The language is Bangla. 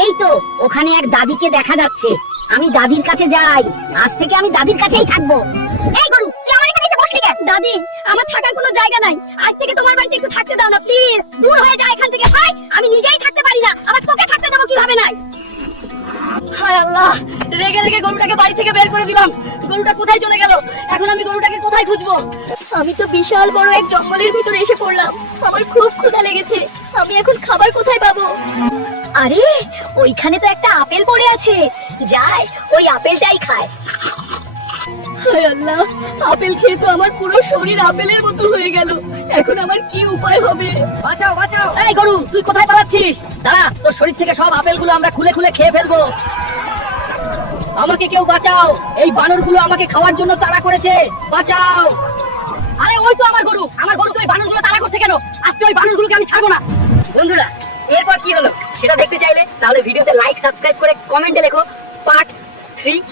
এই তো ওখানে এক দাদিকে দেখা যাচ্ছে, আমি দাদির কাছে যাই। আজ থেকে আমি দাদির কাছেই থাকবো। এই গরু, তুই আমার এখানে এসে বসলি কেন? দাদি, আমার থাকার কোনো জায়গা নাই, আজ থেকে তোমার বাড়িতে একটু থাকতে দাও না প্লিজ। দূর হয়ে যা এখান থেকে ভাই, আমি নিজেই থাকতে পারি না, আবার তোকে থাকতে দেবো কিভাবে? নাই হায় আল্লাহ, রেগে রেগে গরুটাকে বাড়ি থেকে বের করে দিলাম। গরুটা কোথায় চলে গেল? এখন আমি গরুটাকে কোথায় খুঁজবো? আমি তো বিশাল বড় এক জঙ্গলের ভিতরে এসে পড়লাম, আমার খুব ক্ষুধা লেগেছে, আমি এখন খাবার কোথায় পাবো? আরে ওইখানে তো একটা আপেল পড়ে আছে, যাই ওই আপেলটাই খায়। হায় আল্লাহ, আপেল খেয়ে তো আমার পুরো শরীর আপেলের মতো হয়ে গেল, এখন আমার কি উপায় হবে? বাঁচাও বাঁচাও! এই গরু, তুই কোথায় পালাচ্ছিস? দাঁড়া, তোর শরীর থেকে সব আপেলগুলো আমরা খুলে খুলে খেয়ে ফেলবো। আমাকে কেউ বাঁচাও, এই বানরগুলো আমাকে খাওয়ার জন্য তাড়া করেছে, বাঁচাও। আরে ওই তো আমার গরু তো এই বানরগুলো তাড়া করছে কেন? আজকে ওই বানরগুলোকে আমি ছাড়বো না। বন্ধুরা, এরপর কি হলো সেটা দেখতে চাইলে তাহলে ভিডিওতে লাইক, সাবস্ক্রাইব করে কমেন্টে লেখো পার্ট 3।